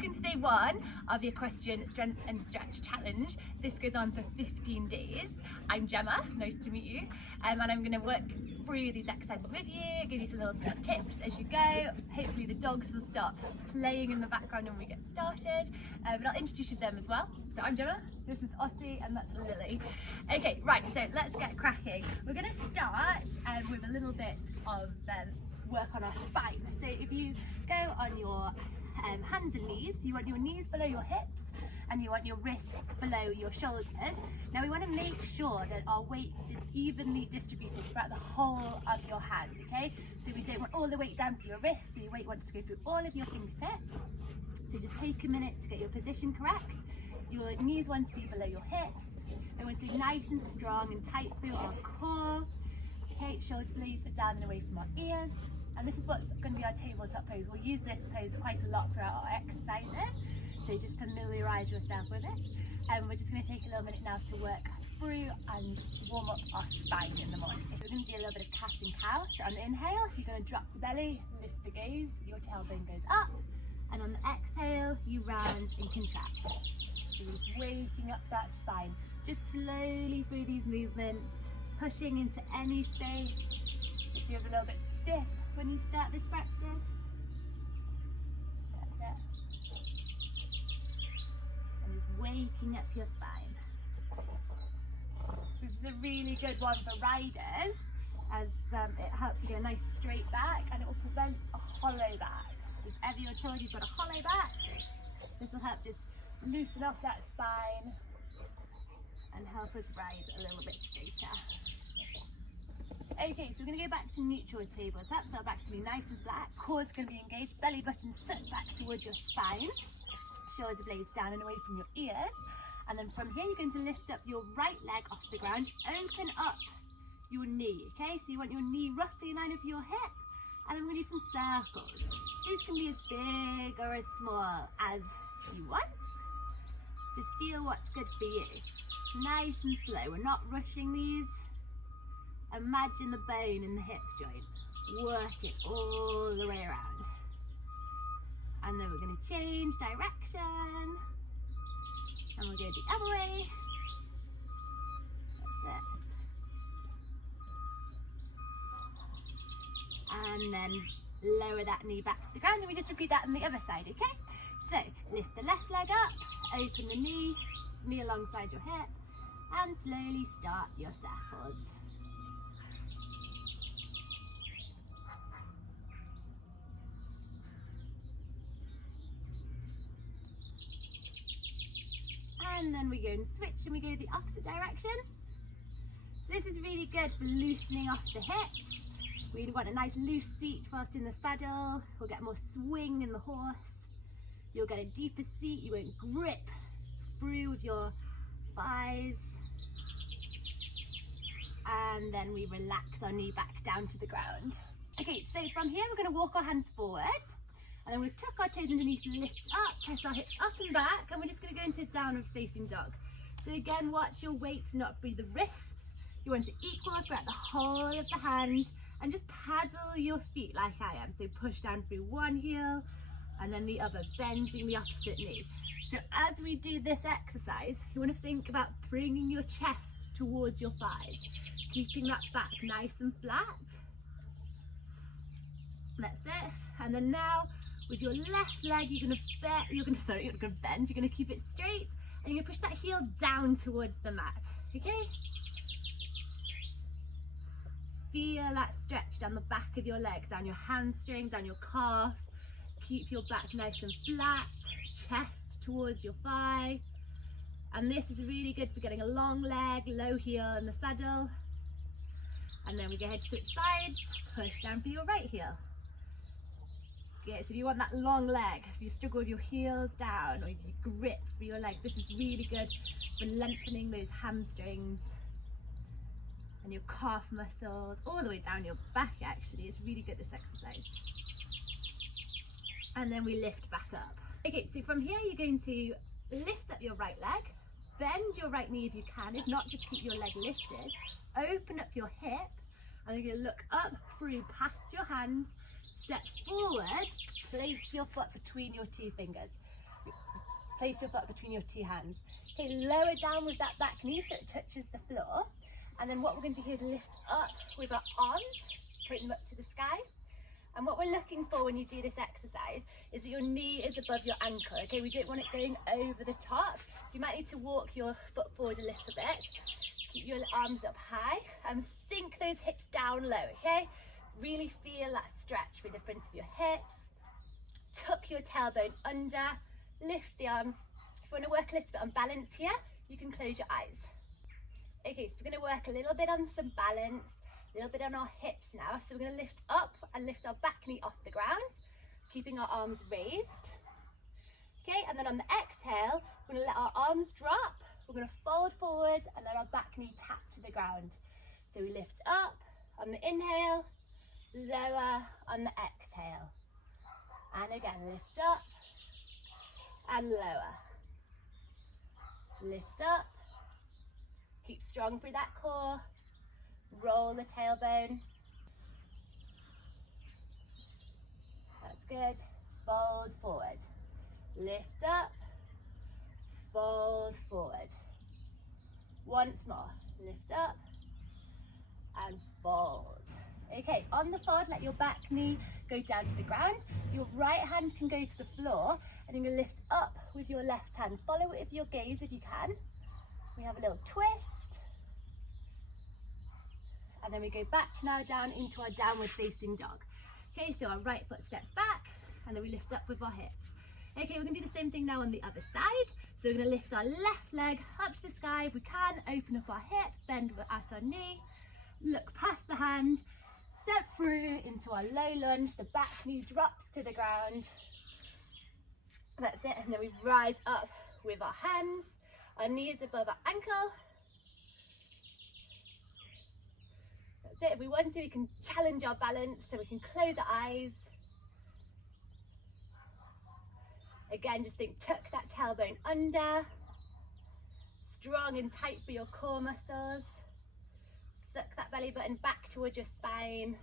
welcome to day 1 of the Equestrian Strength and Stretch Challenge. This goes on for 15 days. I'm Gemma, nice to meet you, and I'm going to work through these exercises with you, give you some little tips as you go. Hopefully the dogs will stop playing in the background when we get started, but I'll introduce you to them as well. So I'm Gemma, this is Ottie, and that's Lily. Okay, right, so let's get cracking. We're going to start with a little bit of work on our spine. So if you go on your hands and knees, you want your knees below your hips and you want your wrists below your shoulders. Now we want to make sure that our weight is evenly distributed throughout the whole of your hand, okay? So we don't want all the weight down for your wrists, so your weight wants to go through all of your fingertips. So just take a minute to get your position correct. Your knees want to be below your hips. They want to be nice and strong and tight through our core. Okay, shoulder blades are down and away from our ears. And this is what's going to be our tabletop pose. We'll use this pose quite a lot throughout our exercises, so just familiarise yourself with it. And we're just going to take a little minute now to work through and warm up our spine in the morning. We're going to do a little bit of cat and cow. So on the inhale, you're going to drop the belly, lift the gaze, your tailbone goes up, and on the exhale, you round and contract. So just waking up that spine, just slowly through these movements, pushing into any space. It feels a little bit stiff when you start this practice. That's it. And just waking up your spine. This is a really good one for riders, as it helps you get a nice straight back and it will prevent a hollow back. So if ever you're told you've got a hollow back, this will help just loosen off that spine and help us ride a little bit straighter. Okay, so we're going to go back to neutral tabletop, so our back's going to be nice and flat, core's going to be engaged, belly button sucked back towards your spine, shoulder blades down and away from your ears, and then from here you're going to lift up your right leg off the ground, open up your knee, okay, so you want your knee roughly in line with your hip, and then we're going to do some circles. These can be as big or as small as you want, just feel what's good for you, nice and slow, we're not rushing these. Imagine the bone in the hip joint, work it all the way around. And then we're going to change direction, and we'll go the other way. That's it. And then lower that knee back to the ground, and we just repeat that on the other side, okay? So lift the left leg up, open the knee alongside your hip, and slowly start your circles. And then we go and switch and we go the opposite direction. So this is really good for loosening off the hips. We want a nice loose seat whilst in the saddle. We'll get more swing in the horse. You'll get a deeper seat. You won't grip through with your thighs. And then we relax our knee back down to the ground. Okay, so from here we're going to walk our hands forward. And then we'll tuck our toes underneath, lift up, press our hips up and back, and we're just going to go into downward facing dog. So again, watch your weight not through the wrists. You want to equal throughout the whole of the hand, and just paddle your feet like I am. So push down through one heel and then the other, bending the opposite knee. So as we do this exercise, you want to think about bringing your chest towards your thighs, keeping that back nice and flat. That's it. And then now, with your left leg, you're going to bend, you're going to keep it straight, and you're going to push that heel down towards the mat, okay? Feel that stretch down the back of your leg, down your hamstring, down your calf. Keep your back nice and flat, chest towards your thigh. And this is really good for getting a long leg, low heel in the saddle. And then we go ahead to switch sides, push down for your right heel. Okay, so if you want that long leg, if you struggle with your heels down or if you grip for your leg, this is really good for lengthening those hamstrings and your calf muscles, all the way down your back actually. It's really good, this exercise. And then we lift back up. Okay, so from here you're going to lift up your right leg, bend your right knee if you can, if not just keep your leg lifted, open up your hip, and then you're going to look up through past your hands, step forward, place your foot between your two fingers. place your foot between your two hands. Okay, lower down with that back knee so it touches the floor. And then what we're going to do here is lift up with our arms, point them up to the sky. And what we're looking for when you do this exercise is that your knee is above your ankle, okay? We don't want it going over the top. You might need to walk your foot forward a little bit. Keep your arms up high and sink those hips down low, okay? Really feel that stretch through the front of your hips. Tuck your tailbone under, lift the arms. If you want to work a little bit on balance here, you can close your eyes. Okay, so we're going to work a little bit on some balance, a little bit on our hips now. So we're going to lift up and lift our back knee off the ground, keeping our arms raised. Okay, and then on the exhale, we're going to let our arms drop. We're going to fold forward and let our back knee tap to the ground. So we lift up on the inhale, lower on the exhale. And again, lift up and lower. Lift up. Keep strong through that core. Roll the tailbone. That's good. Fold forward. Lift up. Fold forward. Once more. Lift up and fold. Okay, on the fold, let your back knee go down to the ground. Your right hand can go to the floor, and you're going to lift up with your left hand. Follow it with your gaze if you can. We have a little twist. And then we go back now down into our downward facing dog. Okay, so our right foot steps back, and then we lift up with our hips. Okay, we're going to do the same thing now on the other side. So we're going to lift our left leg up to the sky if we can, open up our hip, bend at our knee, look past the hand, step through into our low lunge. The back knee drops to the ground. That's it, and then we rise up with our hands, our knees above our ankle. That's it. If we want to, we can challenge our balance, so we can close our eyes. Again, just think, tuck that tailbone under, strong and tight for your core muscles. Suck that belly button back towards your spine.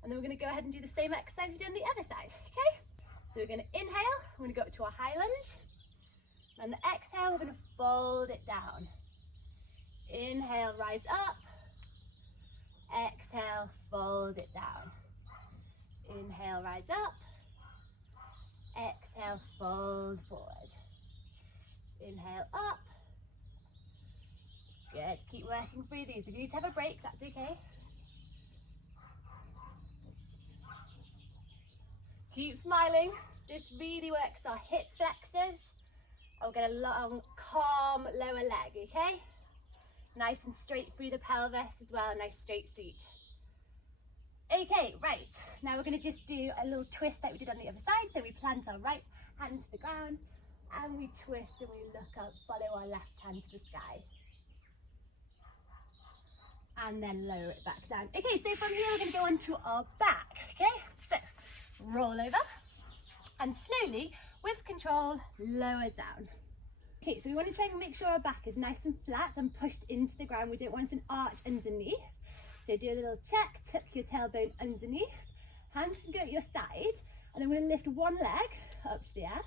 And then we're going to go ahead and do the same exercise we did on the other side, okay? So we're going to inhale, we're going to go up to our high lunge. And the exhale, we're going to fold it down. Inhale, rise up. Exhale, fold it down. Inhale, rise up. Exhale, fold forward. Inhale, up. Good, keep working through these. If you need to have a break, that's okay. Keep smiling. This really works our hip flexors. I'll get a long, calm lower leg, okay? Nice and straight through the pelvis as well, nice straight seat. Okay, right, now we're going to just do a little twist like we did on the other side. So we plant our right hand to the ground and we twist and we look up, follow our left hand to the sky. And then lower it back down. Okay, so from here we're going to go onto our back, okay? So roll over and slowly, with control, lower down. Okay, so we want to try and make sure our back is nice and flat and pushed into the ground. We don't want an arch underneath. So do a little check, tuck your tailbone underneath. Hands can go at your side. And then we're going to lift one leg up to the air.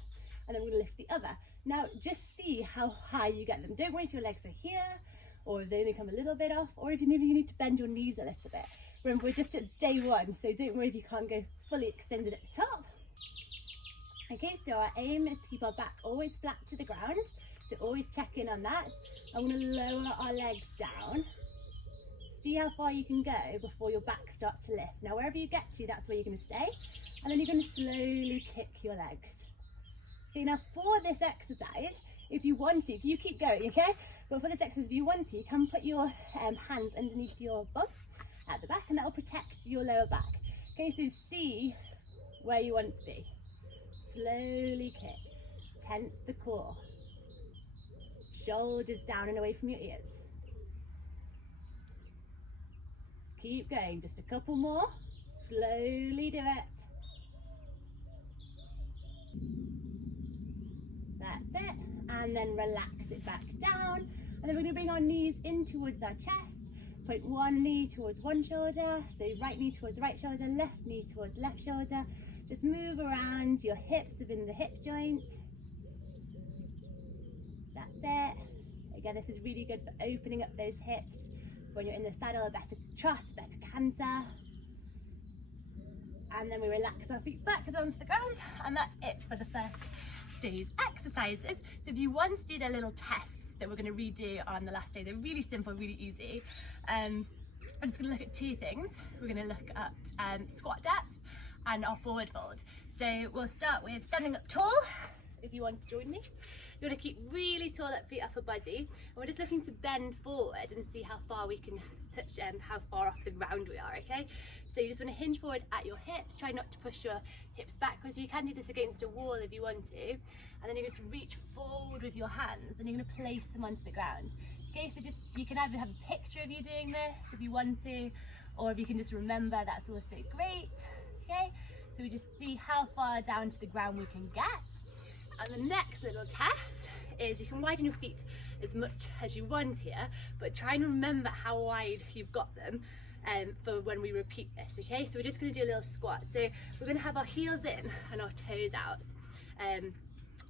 And then we're going to lift the other. Now, just see how high you get them. Don't worry if your legs are here, or if they only come a little bit off, or if maybe you need to bend your knees a little bit. Remember, we're just at day one, so don't worry if you can't go fully extended at the top. Okay, so our aim is to keep our back always flat to the ground. So always check in on that. I'm going to lower our legs down. See how far you can go before your back starts to lift. Now, wherever you get to, that's where you're going to stay. And then you're going to slowly kick your legs. Okay, now for this exercise, if you want to, you keep going, okay? But for this exercise, if you want to, you can put your hands underneath your bum at the back, and that will protect your lower back. Okay, so see where you want to be. Slowly kick. Tense the core. Shoulders down and away from your ears. Keep going, just a couple more. Slowly do it. That's it. And then relax it back down. And then we're going to bring our knees in towards our chest. Point one knee towards one shoulder. So right knee towards right shoulder, left knee towards left shoulder. Just move around your hips within the hip joint. That's it. Again, this is really good for opening up those hips. When you're in the saddle, a better trot, a better canter. And then we relax our feet back onto the ground, and that's it for the first day's exercises. So if you want to do the little tests that we're going to redo on the last day, they're really simple, really easy. I'm just going to look at two things. We're going to look at squat depth and our forward fold. So we'll start with standing up tall. If you want to join me, you want to keep really tall that feet upper body, and we're just looking to bend forward and see how far we can touch, how far off the ground we are. Okay, so you just want to hinge forward at your hips, try not to push your hips backwards. You can do this against a wall if you want to, and then you're going to reach forward with your hands and you're going to place them onto the ground. Okay, so just, you can either have a picture of you doing this if you want to, or if you can just remember, that's also great. Okay, so we just see how far down to the ground we can get. And the next little test is you can widen your feet as much as you want here, but try and remember how wide you've got them for when we repeat this, okay? So we're just going to do a little squat. So we're going to have our heels in and our toes out. And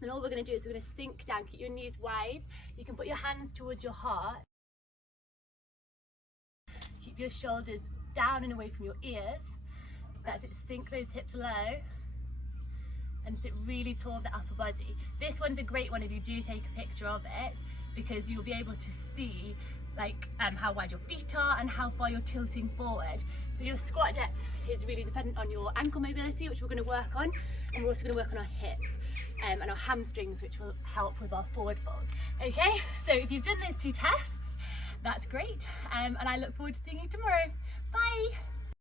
all we're going to do is we're going to sink down, keep your knees wide. You can put your hands towards your heart. Keep your shoulders down and away from your ears. That's it, sink those hips low. And sit really tall of the upper body. This one's a great one if you do take a picture of it, because you'll be able to see like how wide your feet are and how far you're tilting forward. So your squat depth is really dependent on your ankle mobility, which we're going to work on, and we're also going to work on our hips and our hamstrings, which will help with our forward folds. Okay, so if you've done those two tests, that's great, and I look forward to seeing you tomorrow. Bye.